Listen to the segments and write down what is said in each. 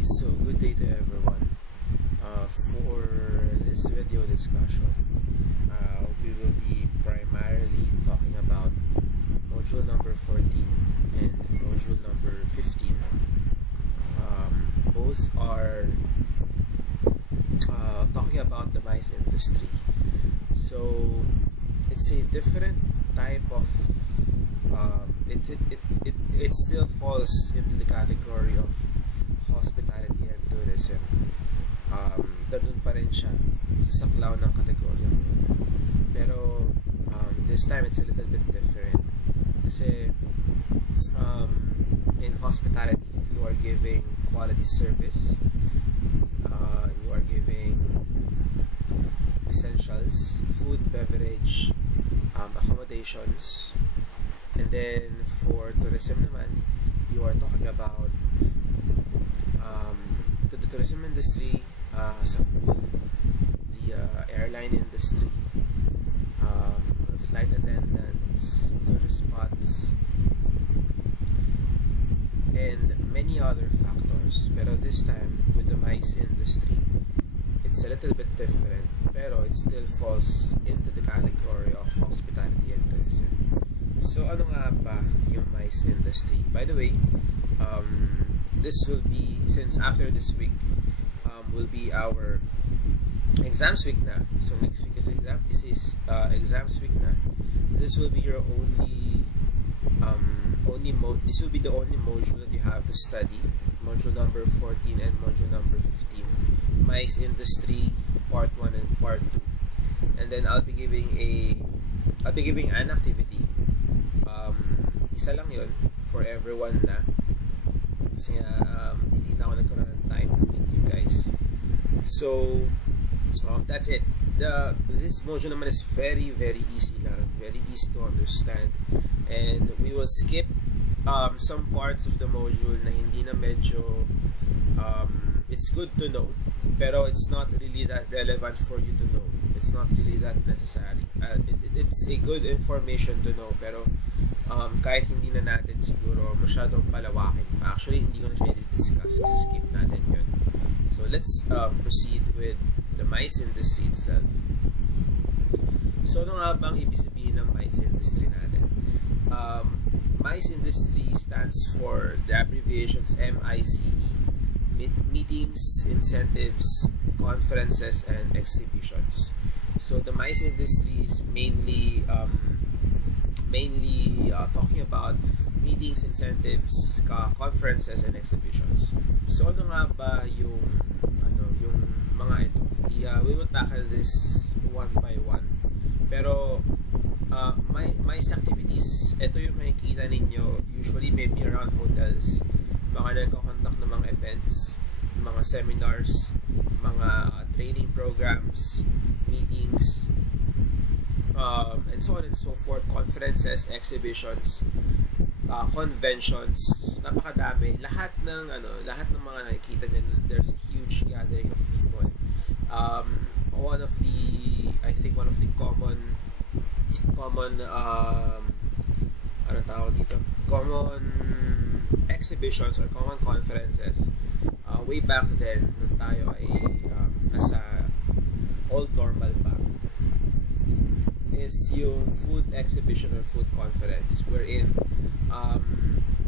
Okay, so good day to everyone. For this video discussion, we will be primarily talking about module number 14 and module number 15. Both are talking about the mice industry. So it's a different type of it still falls into the category of hospitality and tourism. Doon pa rin siya sa saklaw ng kategorya yun. Pero this time it's a little bit different kasi in hospitality you are giving quality service, you are giving essentials, food, beverage, accommodations. And then for tourism naman, you are talking about the tourism industry, the airline industry, flight attendants, tourist spots, and many other factors. Pero this time, with the mice industry, it's a little bit different, pero it still falls into the category of hospitality and tourism. So, ano nga ba yung mice industry? By the way, this will be, since after this week, will be our exams week na. So, next week is exams week na. This will be your this will be the only module that you have to study. Module number 14 and module number 15. Mice industry, part 1 and part 2. And then I'll be giving an activity. Isa lang yun for everyone na kasi hindi na ako nagkaroon ng time with you guys. So that's it. This module naman is very easy lang, very easy to understand, and we will skip some parts of the module na hindi na medyo it's good to know pero it's not really that relevant for you to know. It's not really that necessary. It's a good information to know pero kahit hindi na natin siguro masyadong palawakin. Actually, hindi ko na siya i-discuss. Skip natin yun. So, let's proceed with the mice industry itself. So, ano nga bang ibig sabihin ng mice industry natin? Mice industry stands for the abbreviations MICE. Meetings, incentives, conferences, and exhibitions. So, the mice industry is mainly talking about meetings, incentives, conferences, and exhibitions. So, ano nga ba yung mga ito? We will tackle this one by one. Pero, mice activities, ito yung makikita ninyo, usually maybe around hotels, mga nagkakonduct ng mga events, mga seminars, mga training programs, meetings, and so on and so forth, conferences, exhibitions, conventions, napakadami. Lahat ng mga nakikita niyo, there's a huge gathering of people. One of the common exhibitions or common conferences way back then nung tayo ay nasa old normal pa is yung food exhibition or food conference wherein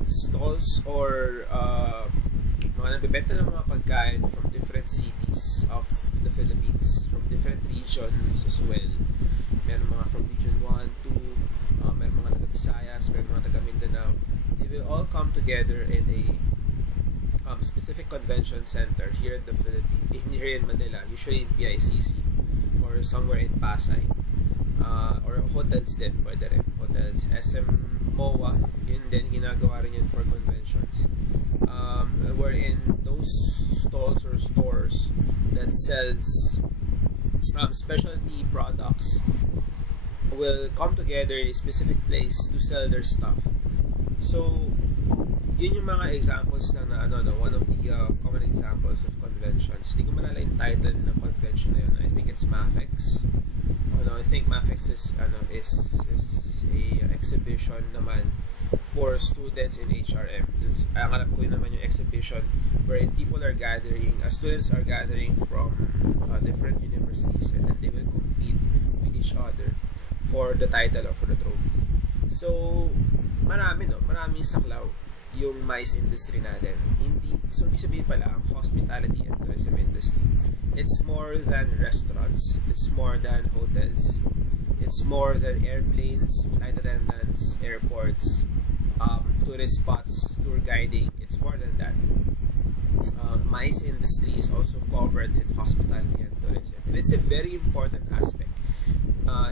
stalls or mga nagbebenta ng mga pagkain from different cities of the Philippines, from different regions as well. Meron mga from region 1, 2, meron mga taga Visayas, meron mga taga Mindanao. They will all come together in a specific convention center here in the Philippines, here in Manila, usually in PICC or somewhere in Pasay. Or hotels din, pwede rin. Hotels, SM MOA, yun din, ginagawa rin yun for conventions. Wherein those stalls or stores that sells specialty products will come together in a specific place to sell their stuff. So, yun yung mga examples na one of the common examples of conventions. Hindi ko malala yung title ng convention na yun. I think it's MAFEX. I think MAFEX is a exhibition naman for students in HRM. Ang alam ko naman yung exhibition where people are gathering, students are gathering from different universities, and then they will compete with each other for the title or for the trophy. So, maraming saklaw yung MICE industry natin. So ibig sabihin pala, ang hospitality and tourism industry, it's more than restaurants, it's more than hotels, it's more than airplanes, flight attendants, airports, tourist spots, tour guiding. It's more than that. MICE industry is also covered in hospitality and tourism, and it's a very important aspect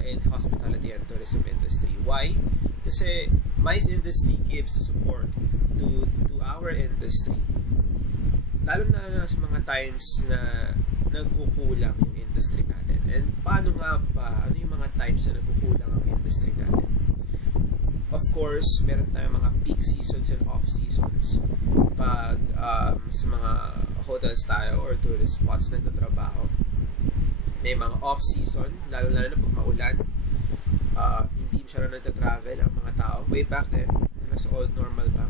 in hospitality and tourism industry. Why? Kasi MICE industry gives support to our industry, lalo na sa mga times na nagkukulang yung industry natin. And paano nga ba, ano yung mga times na nagkukulang ang industry natin? Of course, meron tayong mga peak seasons and off seasons. Pag sa mga hotels tayo or tourist spots na nagtatrabaho, may mga off season, lalo na pag maulan, hindi masyadong nagtatravel ang mga tao. Way back then, nasa old normal pa.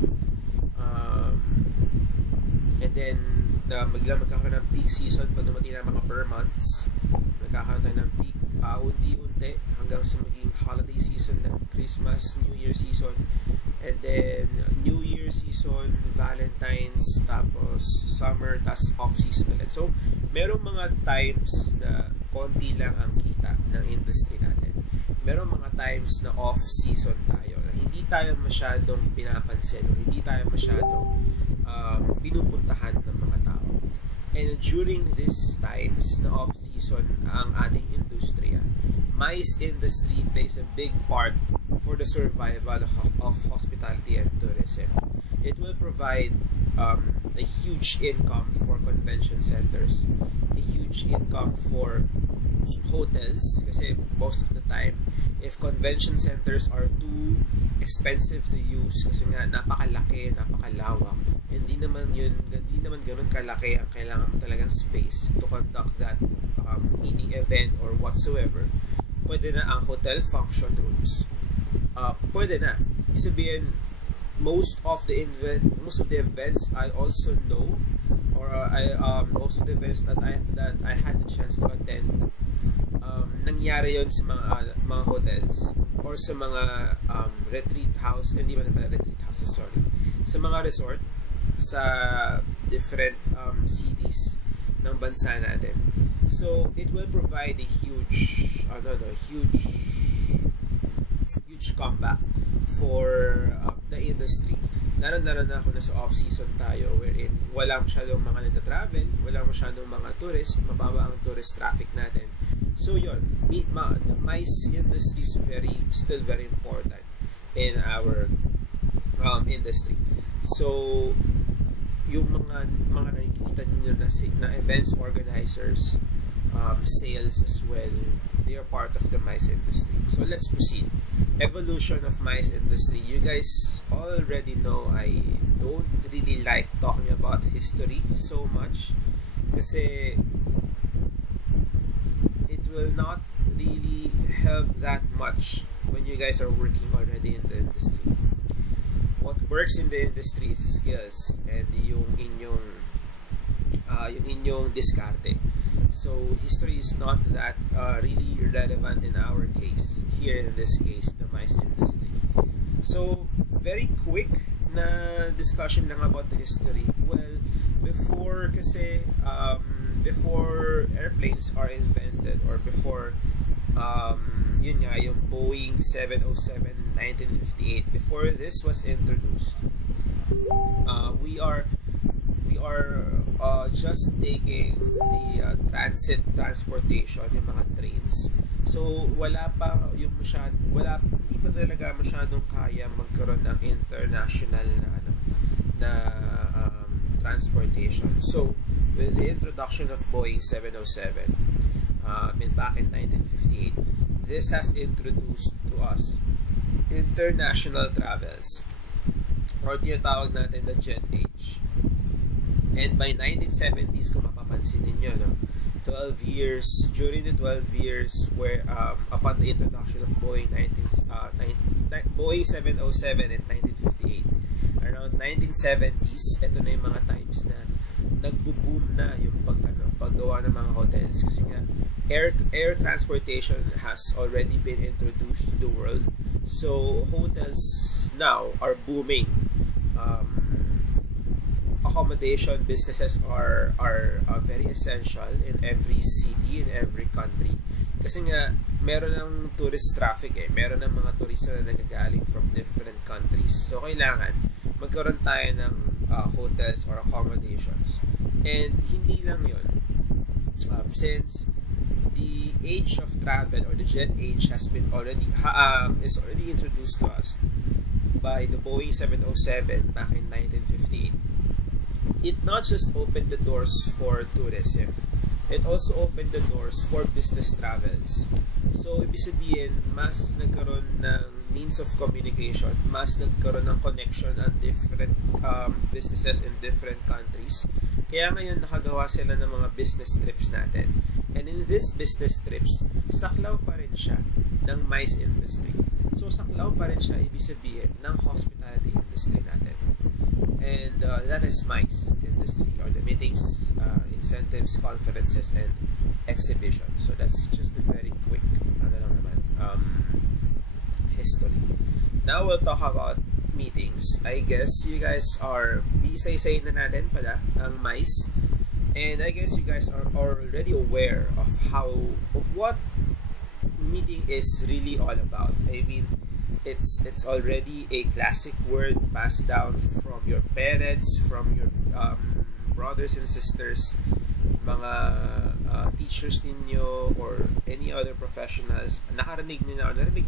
And then, magkakaroon ng peak season pag dumating na mga per months. Magkakaroon tayo ng peak unti-unti hanggang sa maging holiday season na Christmas, New Year season, and then New Year season, Valentine's, tapos summer, tapos off season ulit. So, merong mga times na konti lang ang kita ng industry natin. Merong mga times na off season tayo, na hindi tayo masyadong pinapansin, o hindi tayo masyadong pinupuntahan ng mga tao. And during these times na off-season ang ating industriya, MICE industry plays a big part for the survival of hospitality and tourism. It will provide a huge income for convention centers, a huge income for hotels, kasi most of the time, if convention centers are too expensive to use, kasi nga napakalaki, napakalawak, hindi naman ganun kalaki ang kailangan mo talagang space to conduct that meeting event or whatsoever, pwede na ang hotel function rooms. Pwede na. Isabihin, most of the events I also know, or most of the events that I had the chance to attend, nangyari yon sa mga hotels or sa mga retreat house, hindi ba na retreat houses, sorry, sa mga resort sa different cities ng bansa natin. So it will provide a huge comeback for the industry. Lalo na kung nasa off-season tayo, wherein wala masyadong mga nagta-travel, wala masyadong mga tourist, mababa ang tourist traffic natin. So yun, MICE industry is still very important in our industry. So yung mga nakikita niyo na events organizers, sales as well, they are part of the MICE industry. So let's proceed. Evolution of MICE industry. You guys already know I don't really like talking about history so much kasi it will not really help that much when you guys are working already in the industry. What works in the industry is skills and yung inyong diskarte. So history is not that really relevant in our case, here in this case, the MICE industry. So very quick na discussion lang about the history. Well, before airplanes are invented, or before yun nga, yung Boeing 707 1958, before this was introduced, we are just taking the transportation, yung mga trains. So wala pa hindi pa talaga masyadong kaya magkaroon ng international na transportation. So with the introduction of Boeing 707 back in 1958, this has introduced to us international travels, or tinatawag natin na Jet Age. And by 1970s, kung mapapansin ninyo, 12 years, during the 12 years where upon the introduction of Boeing 707 in 1958, around 1970s, ito na yung mga times na nagbo-boom na yung paggawa ng mga hotels kasi nga air transportation has already been introduced to the world. So hotels now are booming. Accommodation businesses are very essential in every city, in every country. Kasi nga, meron ng tourist traffic meron ng mga turista na nagagaling from different countries. So, kailangan magkaroon tayo ng hotels or accommodations. And hindi lang yun. Since the age of travel or the jet age has been is already introduced to us by the Boeing 707 back in 1958. It not just opened the doors for tourism, it also opened the doors for business travels. So, ibig sabihin, mas nagkaroon ng means of communication, mas nagkaroon ng connection at different businesses in different countries. Kaya ngayon, nakagawa sila ng mga business trips natin. And in these business trips, saklaw pa rin siya ng MICE industry. So, saklaw pa rin siya, ibig sabihin, ng hospitality industry natin. And that is MICE industry, or the meetings, incentives, conferences, and exhibitions. So that's just a very quick history. Now we'll talk about meetings. I guess you guys are isa-isayin na natin pala ang MICE, and I guess you guys are already aware of what meeting is really all about. I mean, it's already a classic word passed down from your parents, from your brothers and sisters, mga teachers ninyo, or any other professionals. Narinig nyo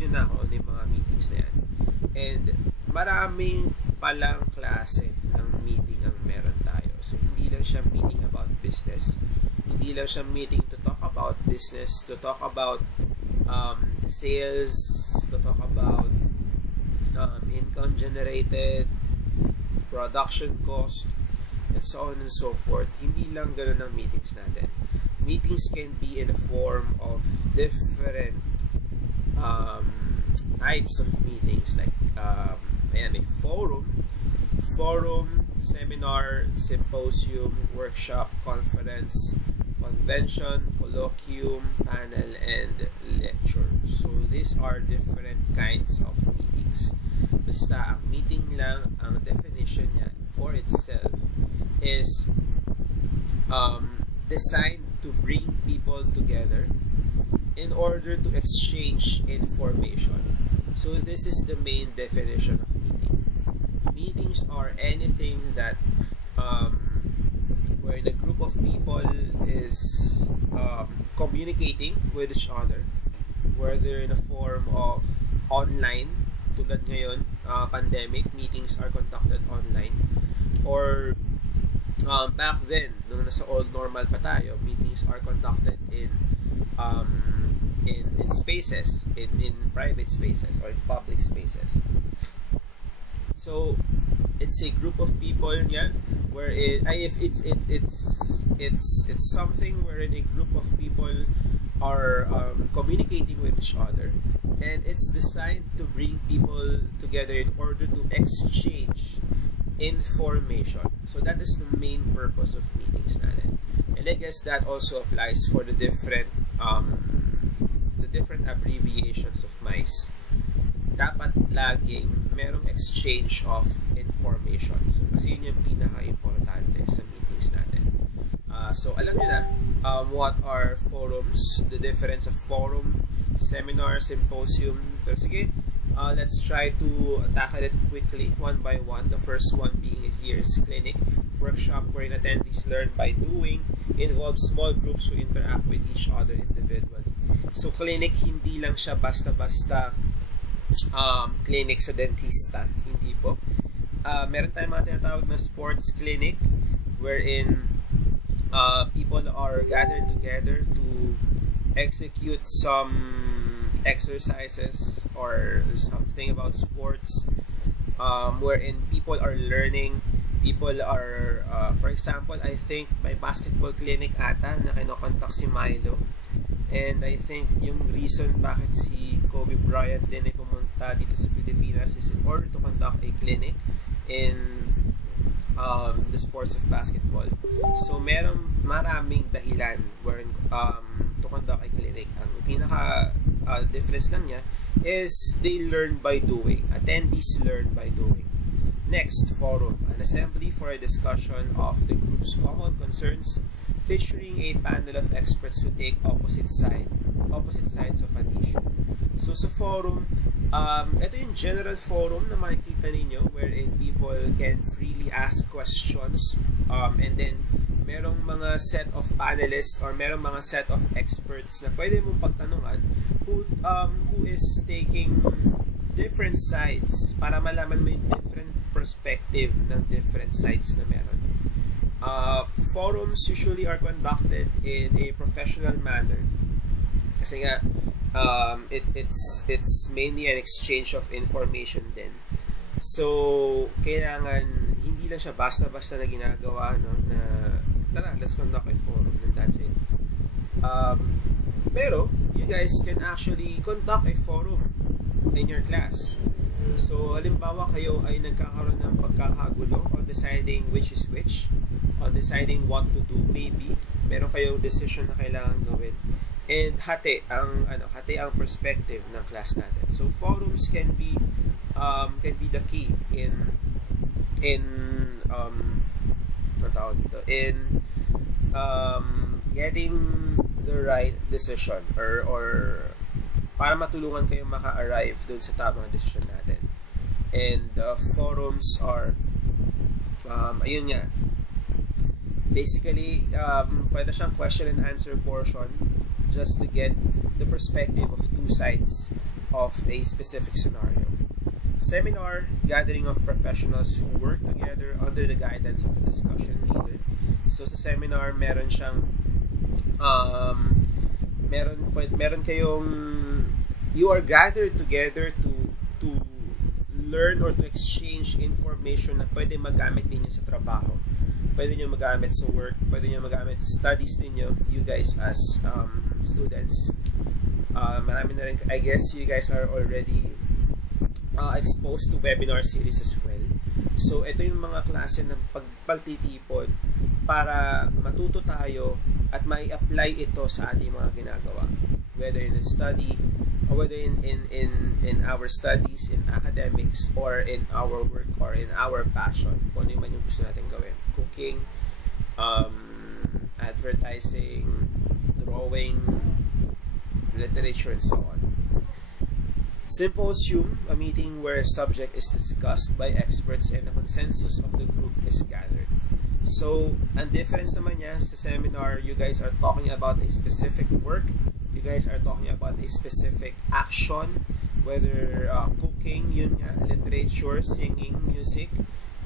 na ako ng mga meetings na yan. And maraming palang klase ng meeting ang meron tayo. So, hindi lang siya meeting about business. Hindi lang siya meeting to talk about business, to talk about the sales, to talk about income generated, production cost, and so on and so forth. Hindi lang ganun ang meetings natin. Meetings can be in the form of different types of meetings, like may forum, seminar, symposium, workshop, conference, convention, colloquium, panel, and lecture. So these are different kinds of meetings. Basta ang meeting lang, ang definition niya for itself is designed to bring people together in order to exchange information. So this is the main definition of meeting. Meetings are anything that where the group of people is communicating with each other, whether in a form of online, tulad ngayon, pandemic, meetings are conducted online, or back then, nung nasa old normal pa tayo, meetings are conducted in spaces, in private spaces or in public spaces. So it's a group of people where it's something wherein a group of people are communicating with each other, and it's designed to bring people together in order to exchange information. So that is the main purpose of meetings natin. And I guess that also applies for the different abbreviations of MICE. Dapat laging merong exchange of information. So, kasi yun yung pinaka-importante sa meetings natin. So, alam nyo na what are forums, the difference of forum, seminar, symposium. So, sige, let's try to tackle it quickly, one by one. The first one being here is clinic, workshop wherein attendees learn by doing, involves small groups who interact with each other individually. So, clinic, hindi lang siya basta-basta clinic sa dentista. Hindi po. Meron tayong mga tinatawag na sports clinic wherein people are gathered together to execute some exercises or something about sports, wherein people are learning, people are for example, I think may basketball clinic ata na kinokontak si Milo, and I think yung reason bakit si Kobe Bryant din ay pumunta dito sa Pilipinas is in order to conduct a clinic in the sports of basketball. So, maraming dahilan wherein to conduct a clinic. Ang pinaka difference lang niya is they learn by doing. Attendees learn by doing. Next, forum. An assembly for a discussion of the group's common concerns featuring a panel of experts who take opposite sides of an issue. So sa forum, ito yung general forum na makikita ninyo wherein people can freely ask questions and then merong mga set of panelists or merong mga set of experts na pwede mong pagtanungan who is taking different sides para malaman mo yung different perspective ng different sides na meron. Forums usually are conducted in a professional manner kasi nga it's mainly an exchange of information din. So kailangan hindi lang siya basta-basta na ginagawa, no, na tara, let's conduct a forum and that's it. Pero you guys can actually conduct a forum in your class. So halimbawa kayo ay nagkakaroon ng pagkakagulo on deciding which is which, on deciding what to do, maybe meron kayong decision na kailangan gawin, and hati ang perspective ng class natin. So forums can be the key in getting the right decision or para matulungan kayong maka-arrive doon sa tamang decision natin. And forums are ayun nga, basically pwede siyang question and answer portion just to get the perspective of two sides of a specific scenario. Seminar, gathering of professionals who work together under the guidance of a discussion leader. So sa seminar meron siyang meron kayong, you are gathered together to learn or to exchange information na pwede magamit ninyo sa trabaho, pwede nyo magamit sa work, pwede nyo magamit sa studies ninyo, you guys as students. Marami na rin, I guess you guys are already exposed to webinar series as well. So ito yung mga klase ng pagtitipon para matuto tayo at may apply ito sa ating mga ginagawa, whether in a study or whether in our studies, in academics, or in our work, or in our passion, kung ano man yung gusto natin gawin. Cooking, advertising, drawing, literature, and so on. Symposium, a meeting where a subject is discussed by experts and the consensus of the group is gathered. So, ang difference naman niya sa seminar, you guys are talking about a specific work, you guys are talking about a specific action, whether cooking, yun nga, literature, singing, music,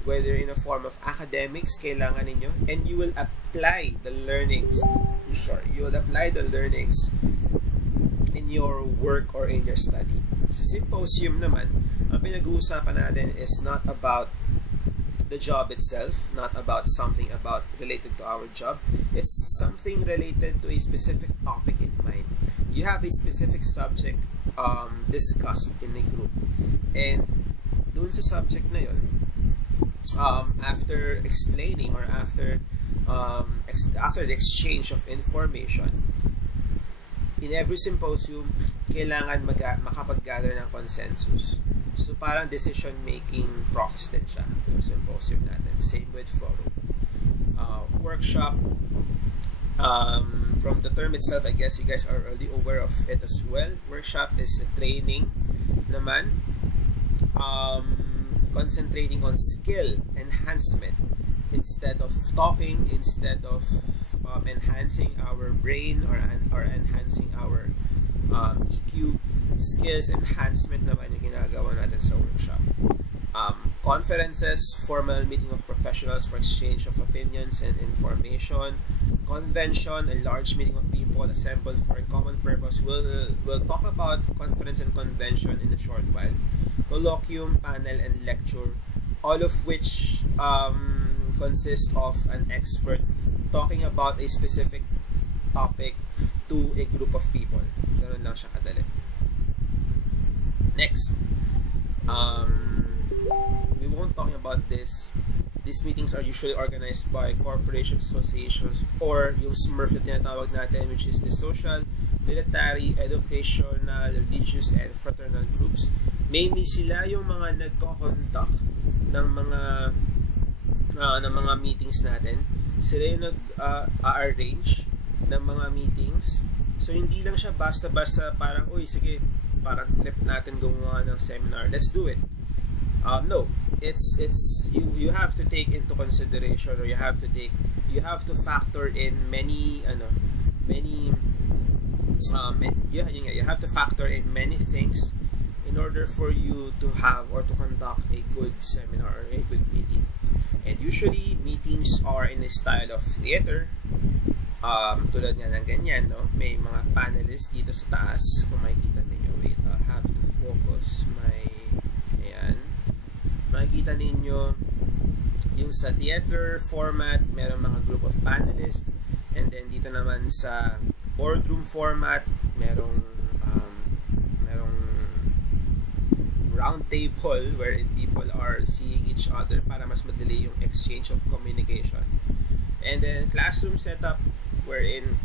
whether in a form of academics, kailangan ninyo, and you will apply the learnings, in your work or in your study. Sa symposium naman, ang pinag-uusapan natin is not about the job itself, not about something related to our job. It's something related to a specific topic in mind. You have a specific subject discussed in a group, and dun sa subject na yun, after explaining or after the exchange of information, in every symposium, kailangan makapag-gather ng consensus. So, parang decision-making process din siya yung symposium natin. Same with forum. Workshop, from the term itself, I guess you guys are already aware of it as well. Workshop is a training naman, concentrating on skill enhancement instead of talking, instead of enhancing our brain or enhancing our EQ. Skills enhancement naman yung ginagawa natin sa workshop. Conferences, formal meeting of professionals for exchange of opinions and information. Convention, a large meeting of people assembled for a common purpose. We'll talk about conference and convention in a short while. Colloquium, panel, and lecture, all of which consist of an expert talking about a specific topic to a group of people. Ganun lang siya kadali. Next, we won't talk about this These meetings are usually organized by corporations, associations, or yung SMERF na tinatawag natin, which is the social, military, educational, religious, and fraternal groups. Mainly sila yung mga nagko-conduct ng mga meetings natin. Sila yung nag-arrange ng mga meetings. So hindi lang siya basta-basta parang, uy, sige, parang trip natin gumawa ng seminar. Let's do it. No, it's you have to take into consideration, or you have to factor in you have to factor in many things in order for you to have or to conduct a good seminar or a good meeting. And usually meetings are in a style of theater. Tulad nga ng ganyan, no? May mga panelists dito sa taas, kung makikita ninyo. Wait, I'll have to focus ayan. Makikita ninyo yung sa theater format, merong mga group of panelists, and then dito naman sa boardroom format, merong round table wherein people are seeing each other para mas madali yung exchange of communication. And then classroom setup wherein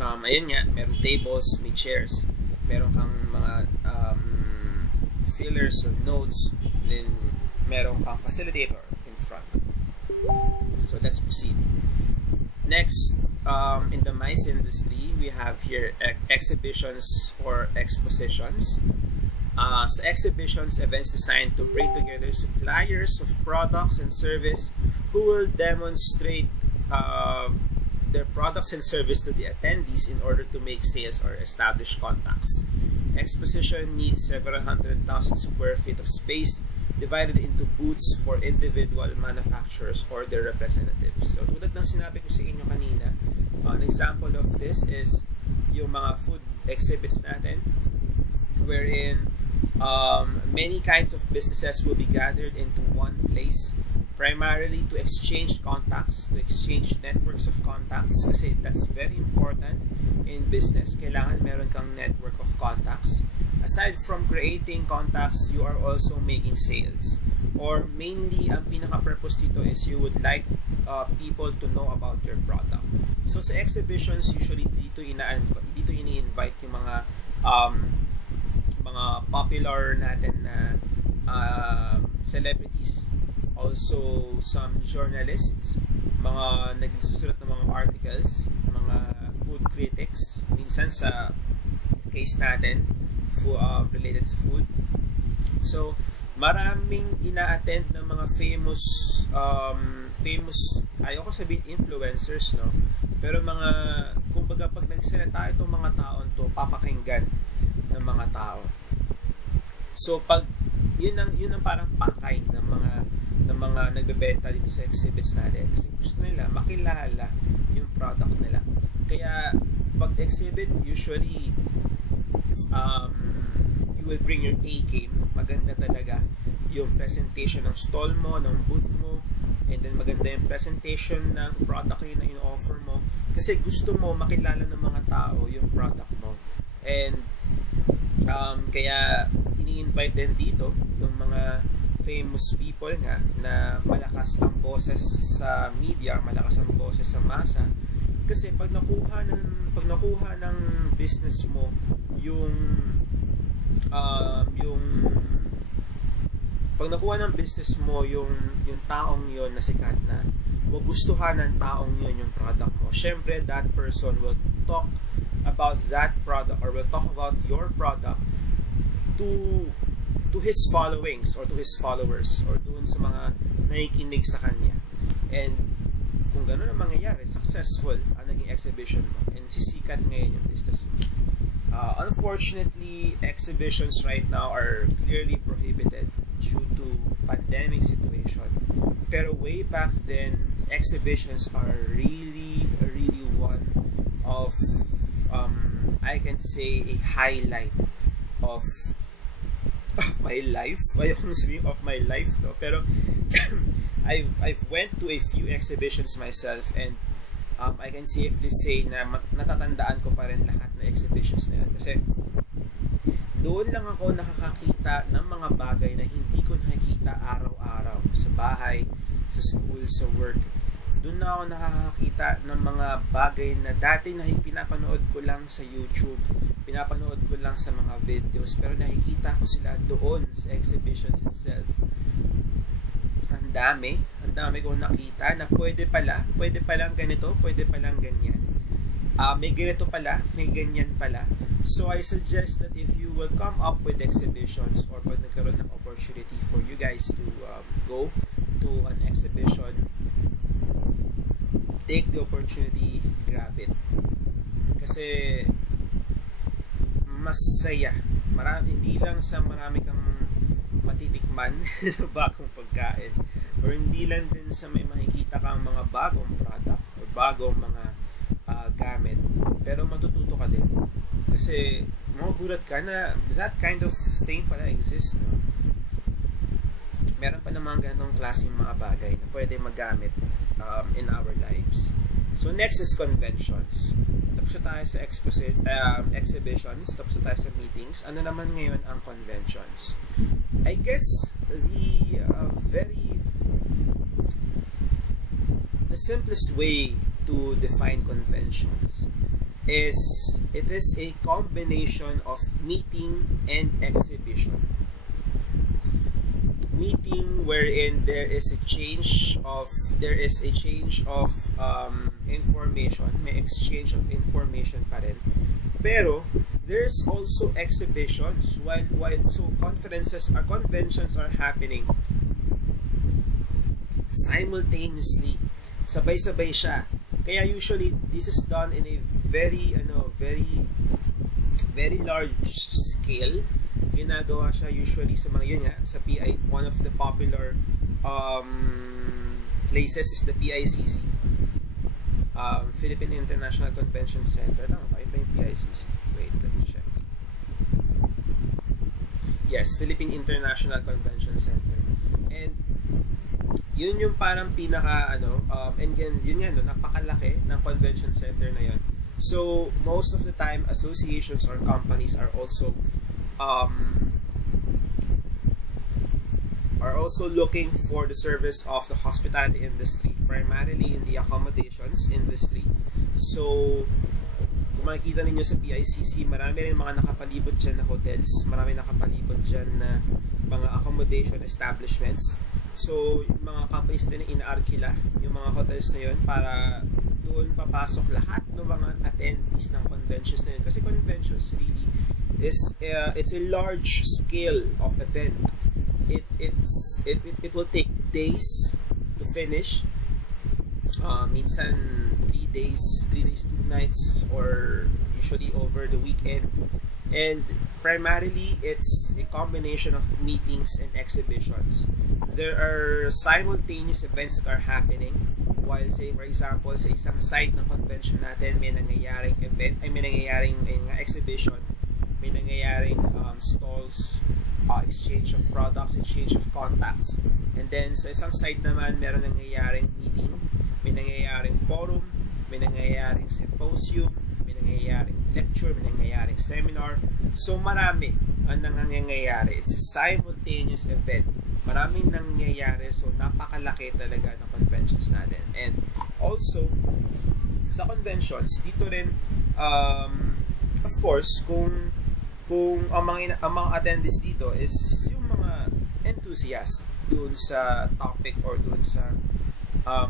ayun nga, merong tables, may chairs, meron kang mga fillers or notes, then meron kang facilitator in front. So let's proceed. Next, in the MICE industry, we have here exhibitions or expositions. So exhibitions, events designed to bring together suppliers of products and service who will demonstrate their products and service to the attendees in order to make sales or establish contacts. Exposition needs several 100,000 square feet of space divided into booths for individual manufacturers or their representatives. So tulad ng sinabi ko sa inyo kanina, an example of this is yung mga food exhibits natin, wherein many kinds of businesses will be gathered into one place, primarily to exchange contacts, to exchange networks of contacts, kasi that's very important in business. Kailangan meron kang network of contacts. Aside from creating contacts, you are also making sales. Or mainly, ang pinaka-purpose dito is you would like people to know about your product. So sa exhibitions, usually dito ini-invite yung mga popular natin na celebrities, also some journalists, mga nagsusulat ng mga articles, mga food critics, minsan sa case natin related sa food. So maraming ina-attend ng mga famous ayoko sabihin influencers, no, pero mga, kumbaga pag nagsalita itong mga taon to, papakinggan ng mga tao. So pag yun ang parang pakay ng mga nagbebenta dito sa exhibits natin, kasi gusto nila makilala yung product nila. Kaya pag exhibit, usually you will bring your A game. Maganda talaga yung presentation ng stall mo, ng booth mo, and then maganda yung presentation ng product na in-offer mo, kasi gusto mo makilala ng mga tao yung product mo. And kaya ini-invite din dito yung mga famous people nga na malakas ang boses sa media, malakas ang boses sa masa, kasi pag nakuha ng business mo pag nakuha ng business mo yung taong yon na sikat na, magustuhan ng taong yon yung product mo, syempre that person will talk about that product, or will talk about your product to his followings or to his followers or doon sa mga nakikinig sa kanya. And kung gano'n ang mangyayari, successful ang naging exhibition mo and sisikat ngayon yung business mo. Unfortunately, exhibitions right now are clearly prohibited due to pandemic situation. Pero way back then, exhibitions are really one of I can say a highlight of my life. Ayoko sabihin of my life, no? Pero I've went to a few exhibitions myself, and I can safely say na natatandaan ko pa rin lahat ng exhibitions na yan. Kasi doon lang ako nakakakita ng mga bagay na hindi ko nakikita araw-araw sa bahay, sa school, sa work, doon na ako nakakakita ng mga bagay na dati na pinapanood ko lang sa YouTube, pinapanood ko lang sa mga videos, pero nakikita ko sila doon sa exhibitions itself. Ang dami ko nakita na pwede palang ganito, pwede palang ganyan. May ganito pala, may ganyan pala. So I suggest that if you will come up with exhibitions or pag nagkaroon ng opportunity for you guys to go to an exhibition, take the opportunity, grab it. Kasi masaya. Hindi lang sa marami kang matitikman na bagong pagkain, or hindi lang din sa may makikita kang mga bagong product or bagong mga gamit, pero matututo ka din. Kasi magugulat ka na that kind of thing pala exists, no? Meron pa namang ganong klaseng mga bagay na pwede magamit in our lives. So next is conventions. Tapos na tayo sa exhibitions, tapos na tayo sa meetings. Ano naman ngayon ang conventions? I guess the simplest way to define conventions is it is a combination of meeting and exhibition. Meeting wherein there is a change of information, may exchange of information pa rin. Pero there's also exhibitions while so conventions are happening simultaneously. Sabay-sabay siya. Kaya usually this is done in a very large scale. Ginagawa siya usually sa mga yun nga, sa PI. One of the popular places is the PICC, Philippine International Convention Center. Tama ba? Iba yung PICC. Wait, let me check. Yes, Philippine International Convention Center. And yun yung parang pinaka and yun yan, napakalaki ng convention center na yun. So most of the time associations or companies are also looking for the service of the hospitality industry, primarily in the accommodations industry. So kung makikita ninyo sa PICC, marami rin mga nakapalibot dyan na hotels, marami nakapalibot dyan na mga accommodation establishments. So, yung mga companies din na inaarkila yung mga hotels na yun para doon papasok lahat ng mga attendees ng conventions na yun. Kasi conventions really is it's a large scale of event. It will take days to finish. Minsan 3 days, 2 nights, or usually over the weekend. And primarily, it's a combination of meetings and exhibitions. There are simultaneous events that are happening. While, say, for example, sa isang site ng convention natin, may nangyayaring event, may nangyayaring exhibition, may nangyayaring stalls, exchange of products, exchange of contacts. And then, sa isang site naman, meron nangyayaring meeting, may nangyayaring forum, may nangyayaring symposium, may nangyayaring lecture, may nangyayaring seminar. So, marami ang nangyayari. It's a simultaneous event. Maraming nangyayari, so napakalaki talaga ng conventions natin. And also, sa conventions, dito rin, of course, kung ang mga attendees dito is yung mga enthusiast dun sa topic or dun sa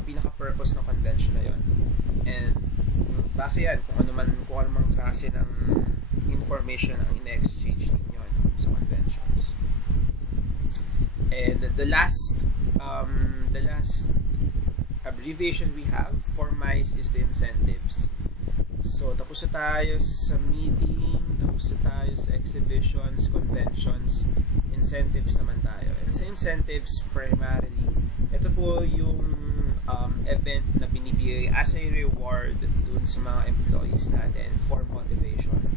pinaka-purpose ng convention na yon. And base yan kung ano mang klase ng information ang ina-exchange ninyo sa conventions. And the last abbreviation we have for MICE is the incentives. So tapos na tayo sa meeting, tapos na tayo sa exhibitions, conventions, incentives naman tayo. And sa incentives, primarily, ito po yung event na binibigay as a reward dun sa mga employees natin for motivation.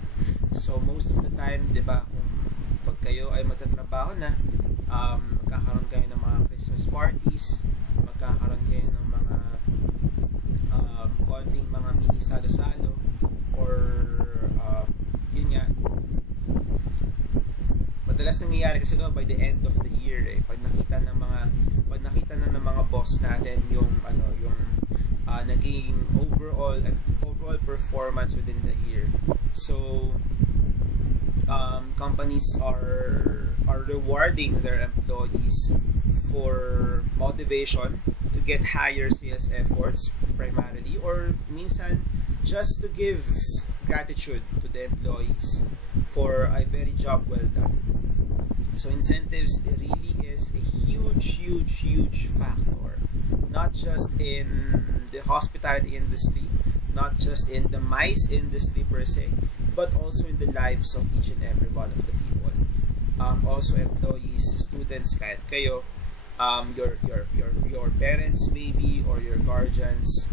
So most of the time, di ba, kung pag kayo ay magtatrabaho na, magkakaroon kayo ng mga Christmas parties, magkakaroon kayo ng mga konting mga mini salo-salo, or yun nga, madalas nangyayari kasi by the end of the year, pag pag nakita na ng mga boss natin yung naging overall performance within the year. So companies are rewarding their employees for motivation to get higher sales efforts primarily, or minsan just to give gratitude to the employees for a very job well done. So incentives really is a huge factor, not just in the hospitality industry, not just in the MICE industry per se, but also in the lives of each and every one of the people. Also employees, students, kahit kayo, your parents maybe, or your guardians.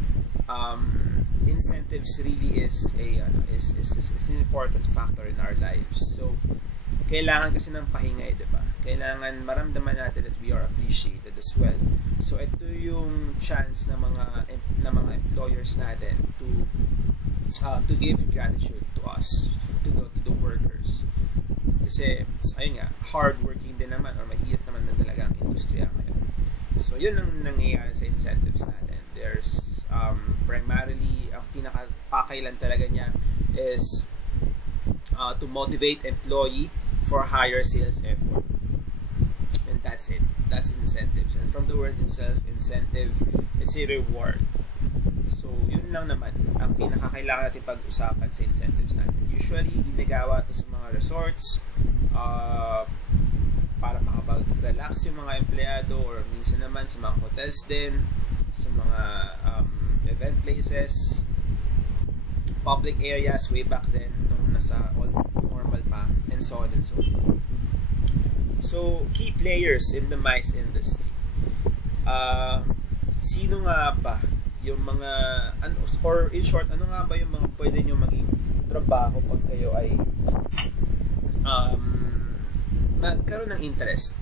Incentives really is an important factor in our lives. So kailangan kasi ng pahinga, di ba? Kailangan maramdaman natin that we are appreciated as well. So ito yung chance ng mga employers natin to give gratitude to us, to the workers. Kasi ayun nga, hardworking din naman, or mahirap naman na talaga ang industriya ngayon. So yun ang nangyayari sa incentives natin. There's primarily, ang pinakapakailan talaga niya is to motivate employee for higher sales effort. And that's it. That's incentives. And from the word itself, incentive, it's a reward. So, yun lang naman ang pinakakailangan natin pag-usapan sa incentives natin. Usually, ginagawa ito sa mga resorts para makapag-relax yung mga empleyado, or minsan naman sa mga hotels din, sa mga event places, public areas way back then nung nasa all normal pa, and so on and so forth. So, key players in the MICE industry. Sino nga ba yung mga, or in short, ano nga ba yung mga pwede nyo maging trabaho pag kayo ay nagkaroon ng interest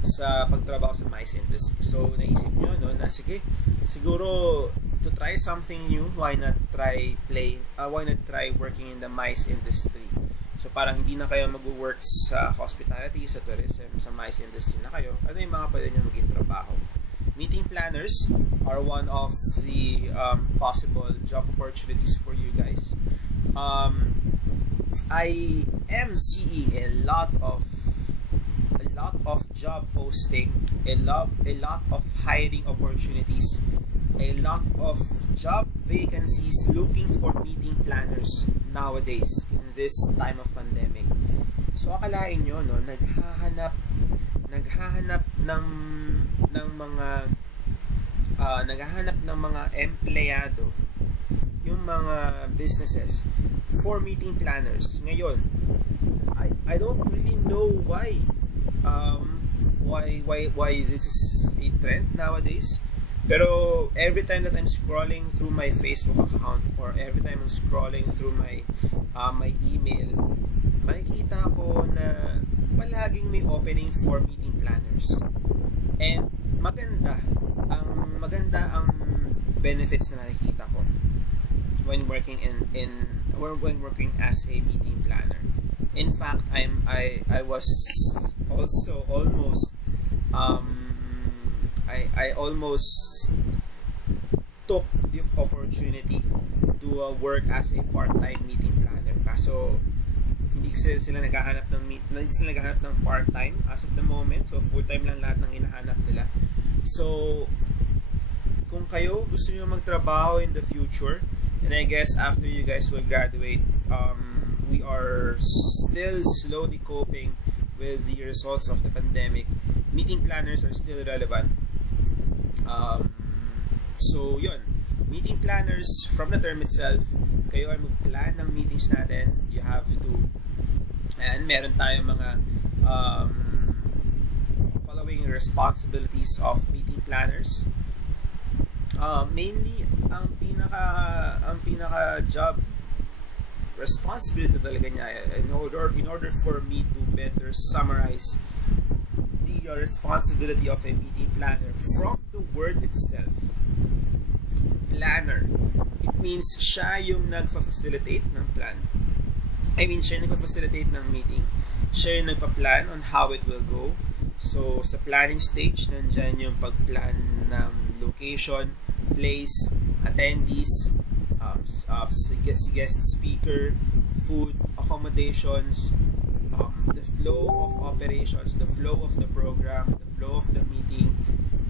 sa pagtrabaho sa MICE industry? So, naisip nyo, no, na sige, siguro to try something new, why not try working in the MICE industry? So parang hindi na kayo mag-work sa hospitality, sa tourism, sa MICE industry na kayo. Ano yung mga pwede nyo maging trabaho? Meeting planners are one of the possible job opportunities for you guys. I am seeing a lot of job posting, a lot of hiring opportunities, a lot of job vacancies looking for meeting planners nowadays in this time of pandemic. So akalain nyo, no, naghahanap ng mga empleyado yung mga businesses for meeting planners. Ngayon, I don't really know why this is a trend nowadays. Pero every time that I'm scrolling through my Facebook account, or every time I'm scrolling through my email, makikita ko na palaging may opening for meeting planners. And maganda ang benefits na nakikita ko when working when working as a meeting planner. In fact, I was also almost I almost took the opportunity to work as a part-time meeting planner. Kaso hindi sila naghahanap ng part-time as of the moment. So full-time lang lahat ng hinahanap nila. So kung kayo gusto niyo magtrabaho in the future, and I guess after you guys will graduate, we are still slowly coping with the results of the pandemic. Meeting planners are still relevant. So yun, meeting planners, from the term itself, kayo ay mag-plan ng meetings natin. You have to, and meron tayong mga following responsibilities of meeting planners. Mainly ang pinaka job responsibility talaga niya, in order for me to better summarize the responsibility of a meeting planner from the word itself. Planner, it means siya yung nagpa-facilitate ng plan. Siya yung nagpa-facilitate ng meeting. Siya yung nagpa-plan on how it will go. So, sa planning stage, nandyan yung pagplan ng location, place, attendees, guest speaker, food, accommodations, the flow of operations, the flow of the program, the flow of the meeting,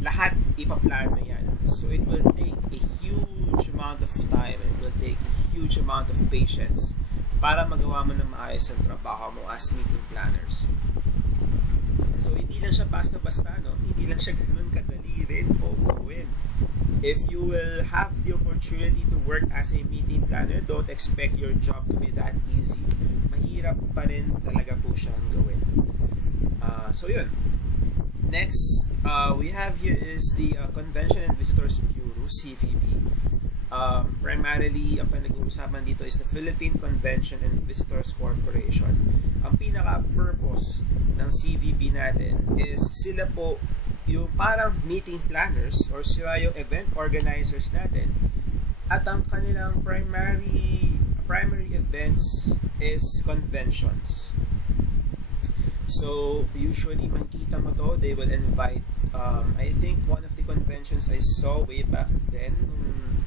lahat ipaplan na yan. So, it will take a huge amount of time, it will take a huge amount of patience para magawa mo ng maayos ang trabaho mo as meeting planners. So, hindi lang siya basta-basta, no? Hindi lang siya ganun kadali rin po gawin. If you will have the opportunity to work as a meeting planner, don't expect your job to be that easy. Mahirap pa rin talaga po siyang gawin. So, yun. Next, we have here is the Convention and Visitors Bureau, CVB. Primarily, ang pinag-uusapan dito is the Philippine Convention and Visitors Corporation. Ang pinaka-purpose ng CVB natin is sila po yung parang meeting planners or sila yung event organizers natin. At ang kanilang primary events is conventions. So, usually, makikita mo to, they will invite, I think one of the conventions I saw way back then,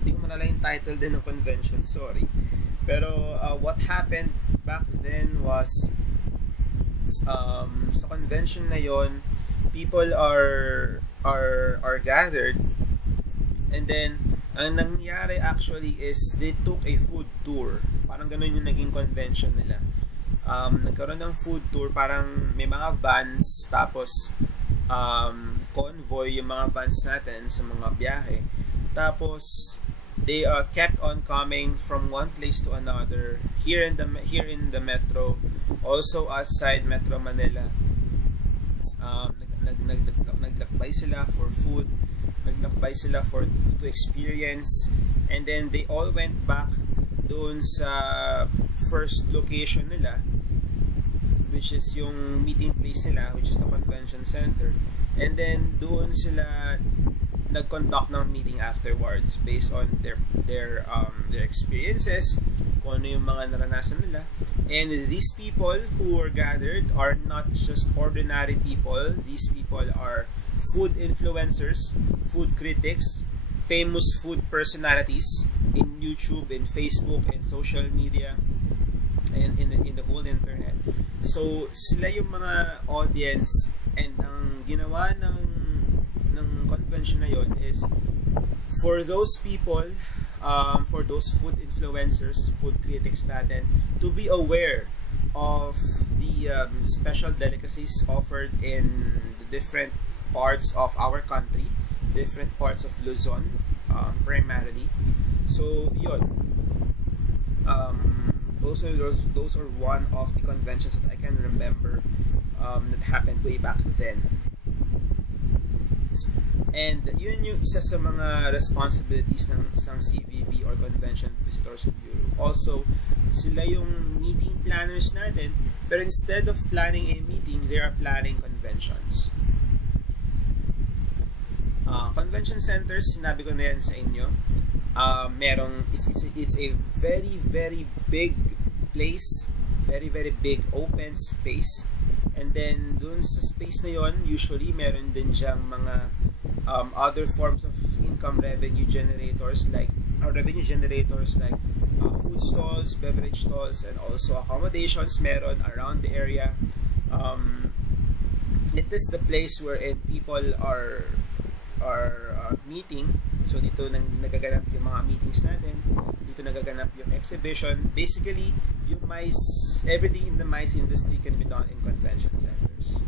hindi ko malala yung title din ng convention, sorry. Pero, what happened back then was, sa convention na yon, people are gathered, and then, ang nangyari actually is, they took a food tour. Parang ganun yung naging convention nila. Nagkaroon ng food tour, parang may mga vans, tapos convoy yung mga vans natin sa mga biyahe. Tapos they kept on coming from one place to another here in the metro, also outside Metro Manila. Naglakbay sila for food, naglakbay sila to experience, and then they all went back doon sa first location nila, which is yung meeting place nila, which is the convention center, and then doon sila nag-conduct ng meeting afterwards based on their experiences, kung ano yung mga naranasan nila. And these people who were gathered are not just ordinary people. These people are food influencers, food critics, famous food personalities in YouTube, in Facebook, and social media, and in the whole internet. So, sila yung mga audience, and ang ginawa ng convention na yon is for those people, for those food influencers, food critics natin, to be aware of the special delicacies offered in the different parts of our country, different parts of Luzon, primarily. So, yun. Those are one of the conventions that I can remember that happened way back then. And yun yung isa sa mga responsibilities ng isang CVB or Convention Visitors Bureau. Also, sila yung meeting planners natin, pero instead of planning a meeting, they are planning conventions. Convention centers, sinabi ko na yan sa inyo. It's a very, very big place, very, very big open space. And then, dun sa space na yon, usually, meron din diyang mga other forms of income revenue generators like food stalls, beverage stalls, and also accommodations meron around the area. It is the place wherein people are meeting. So dito nagaganap yung mga meetings natin, dito nagaganap yung exhibition. Basically, yung everything in the MICE industry can be done in convention centers.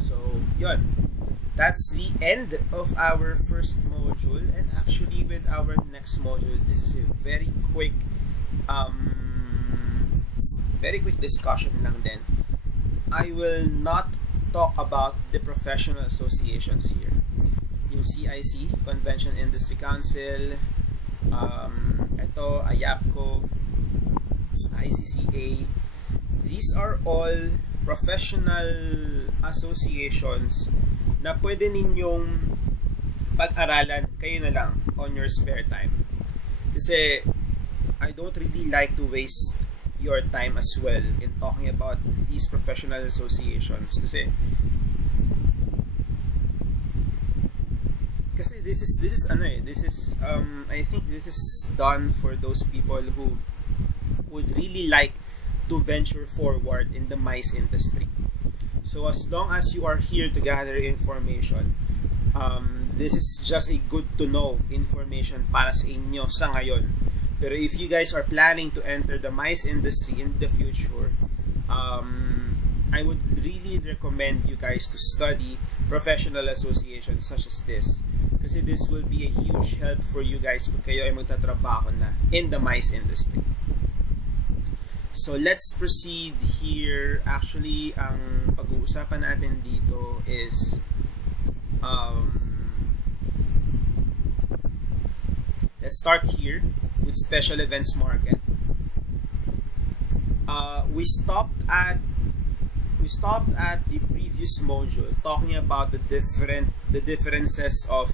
So, yun. That's the end of our first module, and actually with our next module, this is a very quick discussion lang din. I will not talk about the professional associations here. Yung CIC, Convention Industry Council, ito, AYAPCO, ICCA, these are all professional associations na pwede ninyong pag-aralan kayo na lang on your spare time. Kasi I don't really like to waste your time as well in talking about these professional associations. Kasi Kasi this is I think this is done for those people who would really like to venture forward in the mice industry. So as long as you are here to gather information, this is just a good to know information para sa inyo sa ngayon. Pero if you guys are planning to enter the mice industry in the future, I would really recommend you guys to study professional associations such as this. Kasi this will be a huge help for you guys pag kayo ay magtatrabaho na in the mice industry. So let's proceed here. Actually, ang pag-uusapan natin dito is let's start here with special events market. We stopped at the previous module talking about the differences of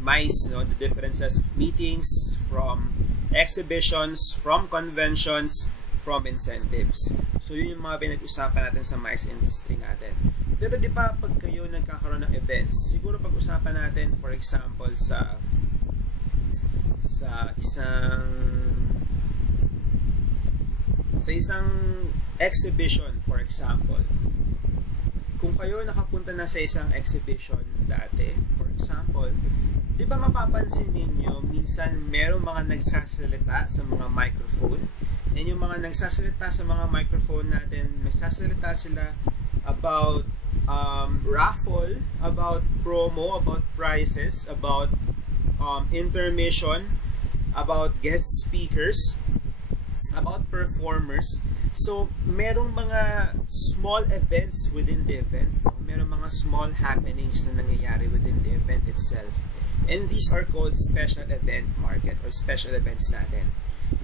mice, the differences of meetings, from exhibitions, from conventions, from incentives. So yun yung mga pinag-usapan natin sa mice industry natin. Pero di ba pag kayo nagkakaroon ng events, siguro pag-usapan natin for example sa isang exhibition for example. Kung kayo nakapunta na sa isang exhibition dati, for example, di ba mapapansin ninyo minsan merong mga nagsasalita sa mga microphone? And yung mga nagsasalita sa mga microphone natin, nagsasalita sila about raffle, about promo, about prizes, about intermission, about guest speakers, about performers. So, merong mga small events within the event. Merong mga small happenings na nangyayari within the event itself. And these are called special event market or special events natin.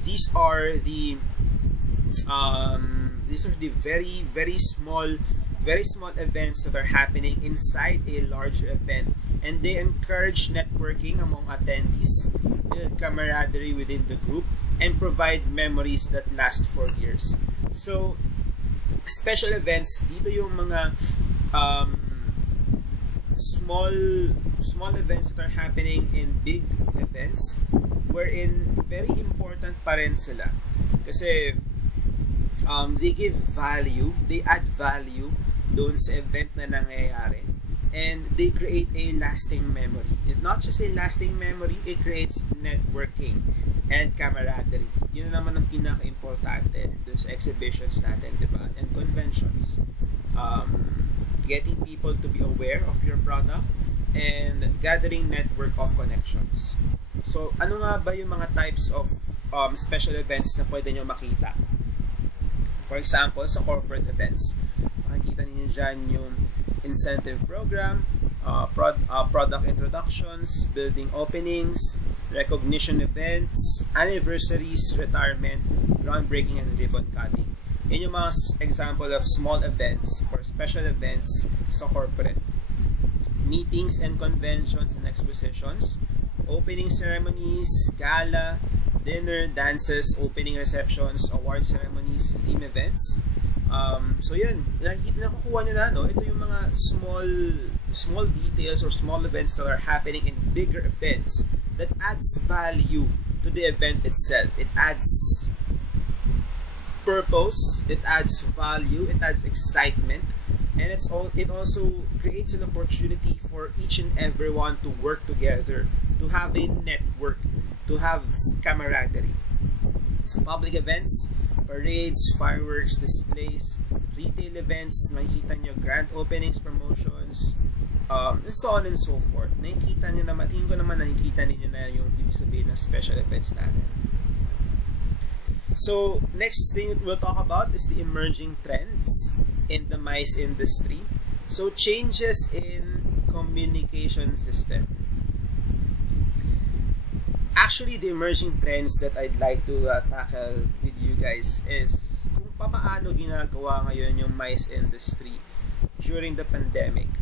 These are the very small events that are happening inside a larger event, and they encourage networking among attendees, build camaraderie within the group, and provide memories that last for years. So, special events, dito yung mga small events that are happening in big events, wherein very important pa rin sila. Kasi they give value, they add value doon sa event na nangyayari. And they create a lasting memory. It's not just a lasting memory, it creates networking and camaraderie. Yun naman ang pinaka-importante dun sa exhibitions natin, di ba? And conventions. Getting people to be aware of your product and gathering network of connections. So, ano nga ba yung mga types of special events na pwede nyo makita? For example, sa corporate events, makikita niyo dyan yung incentive program, product introductions, building openings, recognition events, anniversaries, retirement, groundbreaking, and ribbon cutting. Yan yung mga example of small events or special events sa corporate. Meetings and conventions and expositions, opening ceremonies, gala, dinner, dances, opening receptions, award ceremonies, theme events. So yun, nakukuha nyo na, no? Ito yung mga small details or small events that are happening in bigger events that adds value to the event itself. It adds purpose, it adds value, it adds excitement, and it also creates an opportunity for each and everyone to work together, to have a network, to have camaraderie. Public events, parades, fireworks, displays, retail events, makikita nyo grand openings, promotions, and so on and so forth. Nakikita nyo naman, tingin ko naman nakikita ninyo na yung ibig sabihin ng special events natin. So, next thing we'll talk about is the emerging trends in the mice industry. So, changes in communication system. Actually, the emerging trends that I'd like to tackle with you guys is kung paano ginagawa ngayon yung mice industry during the pandemic.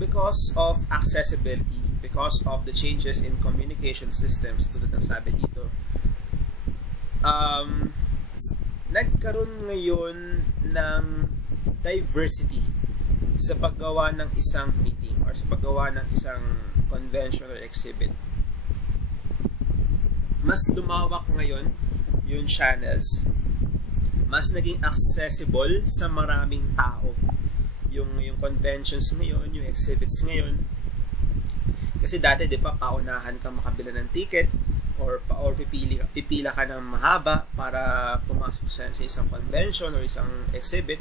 Because of accessibility, because of the changes in communication systems, tulad ng sabi dito, nagkaroon ngayon ng diversity sa paggawa ng isang meeting or sa paggawa ng isang convention or exhibit. Mas lumawak ngayon yung channels, mas naging accessible sa maraming tao yung conventions ngayon, yung exhibits ngayon. Kasi dati, di ba, paunahan ka makabila ng ticket or pipila ka ng mahaba para pumasok sa isang convention or isang exhibit.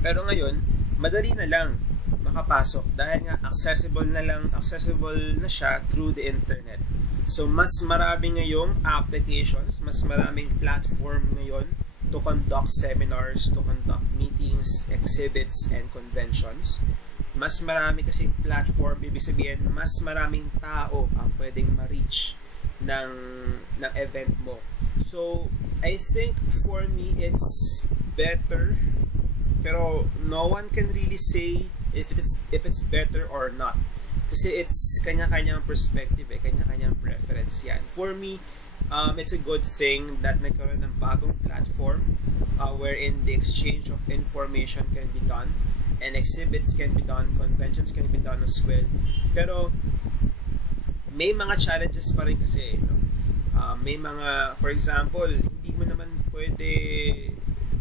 Pero ngayon, madali na lang makapasok dahil nga accessible na siya through the internet. So, mas marami ngayong applications, mas maraming platform ngayon to conduct seminars, to conduct meetings, exhibits, and conventions. Mas marami kasing platform, ibig sabihin, mas maraming tao ang pwedeng ma-reach ng event mo. So, I think for me, it's better, pero no one can really say if it's better or not. Kasi it's kanya-kanyang perspective, kanya-kanyang preference yan. For me, it's a good thing that nagkaroon ng bagong platform wherein the exchange of information can be done and exhibits can be done, conventions can be done as well. Pero may mga challenges pa rin kasi, no? May mga, for example, hindi mo naman pwede,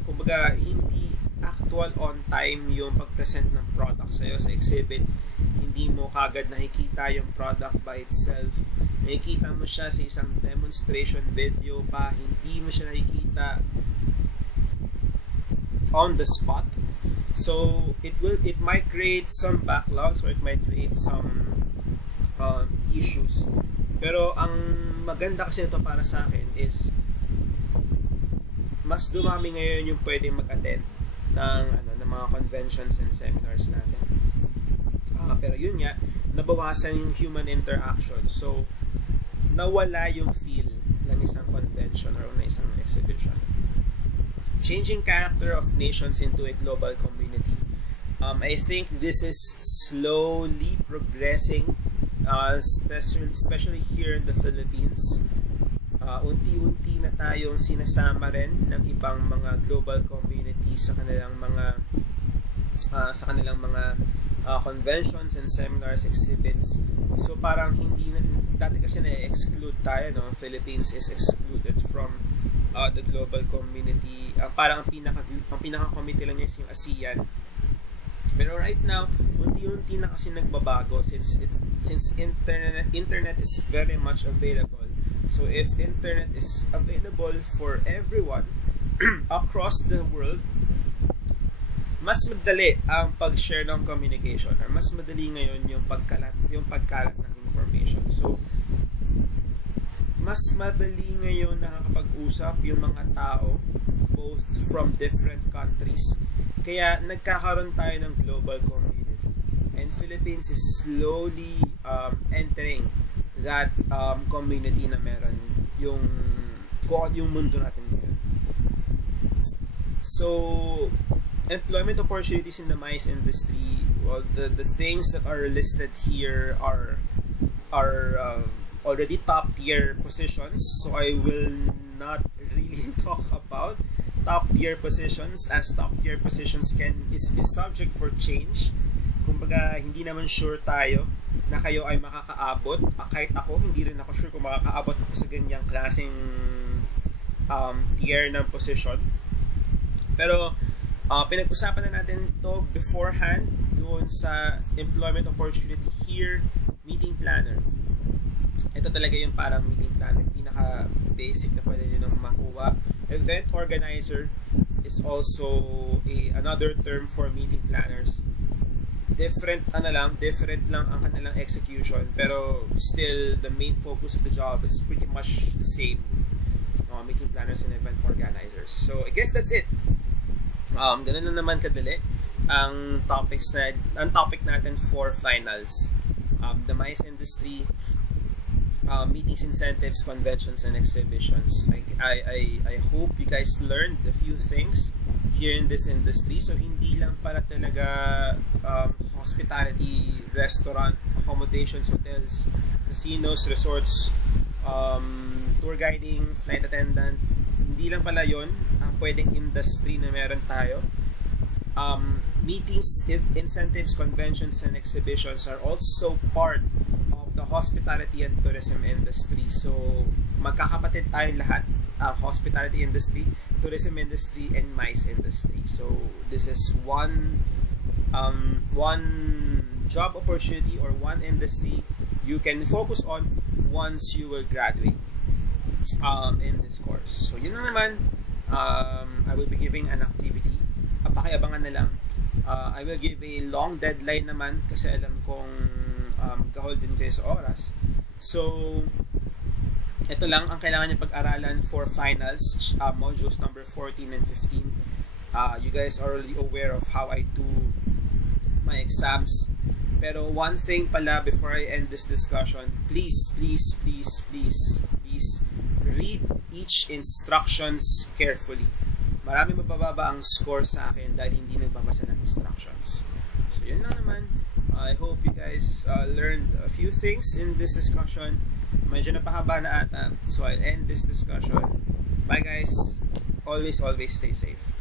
kumbaga, hindi actual on time yung pag-present ng product sa'yo sa exhibit. Hindi mo kagad nakikita yung product by itself. Nakikita mo siya sa isang demonstration video pa, hindi mo siya nakikita on the spot. So it might create some backlogs or it might create some issues. Pero ang maganda kasi nito para sa akin is mas dumami ngayon yung pwedeng mag-attend ng mga conventions and seminars natin. Pero yun nga, nabawasan yung human interaction. So nawala yung feel ng isang convention or ng isang exhibition. Changing character of nations into a global community. I think this is slowly progressing, especially here in the Philippines. Unti-unti na tayong sinasama rin ng ibang mga global communities sa kanilang mga conventions and seminars, exhibits. So parang hindi na, dati kasi na-exclude tayo, no? Philippines is excluded from the global community. Parang ang pinaka-committee lang niya is yung ASEAN. Pero right now, unti-unti na kasi nagbabago since internet is very much available. So if internet is available for everyone across the world, mas madali ang pag-share ng communication or mas madali ngayon yung pagkalat ng information. So mas madali ngayon nakakapag-usap yung mga tao both from different countries. Kaya nagkakaroon tayo ng global community. And Philippines is slowly entering that community na meron yung mundo natin ngayon. So, employment opportunities in the MICE industry, well, the things that are listed here are already top tier positions, so I will not really talk about top tier positions, as top tier positions is subject for change. Kumbaga, hindi naman sure tayo na kayo ay makakaabot. Kahit ako, hindi rin ako sure kung makakaabot ako sa ganyang klaseng tier ng position. Pero pinag-usapan na natin ito beforehand doon sa employment opportunity here, meeting planner. Ito talaga yung parang meeting planner, pinaka-basic na pwede nyo nang makuha. Event organizer is also another term for meeting planners. Different lang ang kanilang execution, pero still the main focus of the job is pretty much the same. Meeting planners and event organizers. So I guess that's it. Ganun na naman kadali ang topic natin for finals. The MICE industry, meetings, incentives, conventions, and exhibitions. I hope you guys learned a few things here in this industry. So hindi lang para talaga hospitality, restaurant, accommodations, hotels, casinos, resorts, tour guiding, flight attendant. Hindi lang pala yon ang pwedeng industry na meron tayo. Meetings, incentives, conventions, and exhibitions are also part of the hospitality and tourism industry. So, magkakapatid tayo lahat, hospitality industry, tourism industry, and MICE industry. So, this is one job opportunity or one industry you can focus on once you will graduate in this course. So, yun na naman. I will be giving an activity. Pakiabangan na lang. I will give a long deadline naman kasi alam kong gahol din kayo sa oras. So, ito lang ang kailangan niyo pag-aralan for finals, modules number 14 and 15. You guys are already aware of how I do my exams. Pero one thing pala before I end this discussion, please read each instructions carefully. Marami mabababa ang score sa akin dahil hindi nagbabasa ng instructions. So, yun lang naman. I hope you guys learned a few things in this discussion. Medyo napahaba na ata. So, I'll end this discussion. Bye guys. Always stay safe.